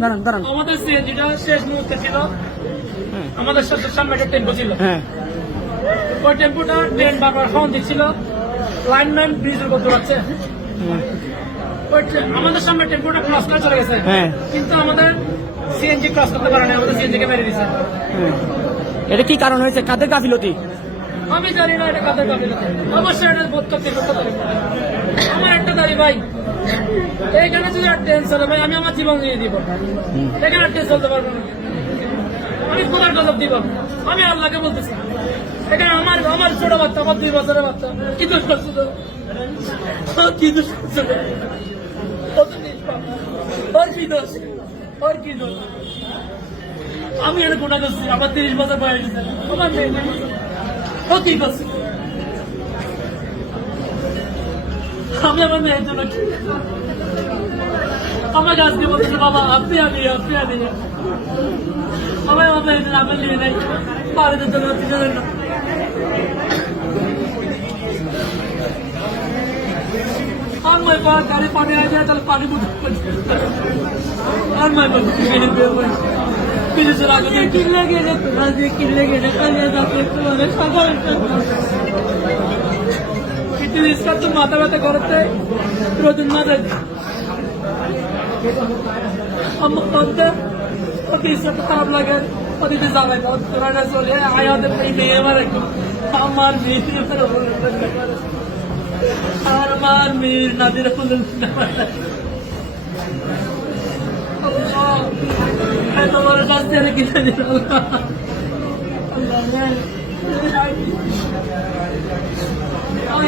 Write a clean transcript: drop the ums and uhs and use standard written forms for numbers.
দাঁড়ান দাঁড়ান। আমাদের সিএনজিটা শেষ মুহূর্তে ছিল, আমাদের সামনে একটা টেম্পো ছিল, হ্যাঁ ওই টেম্পোটা ট্রেন বারবার হর্ন দিচ্ছিল, লাইনম্যান ব্রিজের উপর দৌড়াচ্ছে, আমাদের সামনে টেম্পোটা ক্রস করে চলে গেছে, হ্যাঁ। কিন্তু আমাদের সিএনজি ক্রস করতে পারে না, আমাদের সিএনজিকে মেরে দিচ্ছে। এটা কি কারণ হয়েছে, কাদের গাফিলতি? আমি জানি না এটা কাদের গাফিলতি, অবশ্যই এটা বোধ করতে পারি। আমার একটা দাবি ভাই, এইখানে যদি আর ট্রেন চলে ভাই আমি আমার জীবন দিয়ে দিব, এখানে আর ট্রেন চলতে পারবো না, আমি কোথার গজব দিব, আমি আল্লাহকে বলতেছি। এখানে আমার ছোট বাচ্চা, আমার 2 বছরের বাচ্চা, কি দোষ করছে তো? কি দোষ করছে? ওর কি দোষ? ওর কি দোষ? আমি এটা গুণা করছি, আমার 30 বছর বয়স হয়েছে, আমার মেয়ে ও কি করছে? আমি আমার মেয়ের জন্য আমার গাছকে বলতেছে বাবা আপনি আনি আমার আমার মেয়ের জন্য আমি নিয়ে নেই, বাড়িতে চলে যাচ্ছি জন্য। আমার গাড়ি পানি আছে, তাহলে পানি বুঝে আর মাই বিদেশের আগে কিনলে গেলে তো মাথা ব্যথা করতে প্রয়োজন না দেয় আমার খারাপ লাগে, ওদিকে যাবে না চলে আয়াদের মেয়ে আমার একদম আমার মেয়ে আর আমার মেয়ের নাদিরা তোমার কাছ থেকে কিনে দিল আমি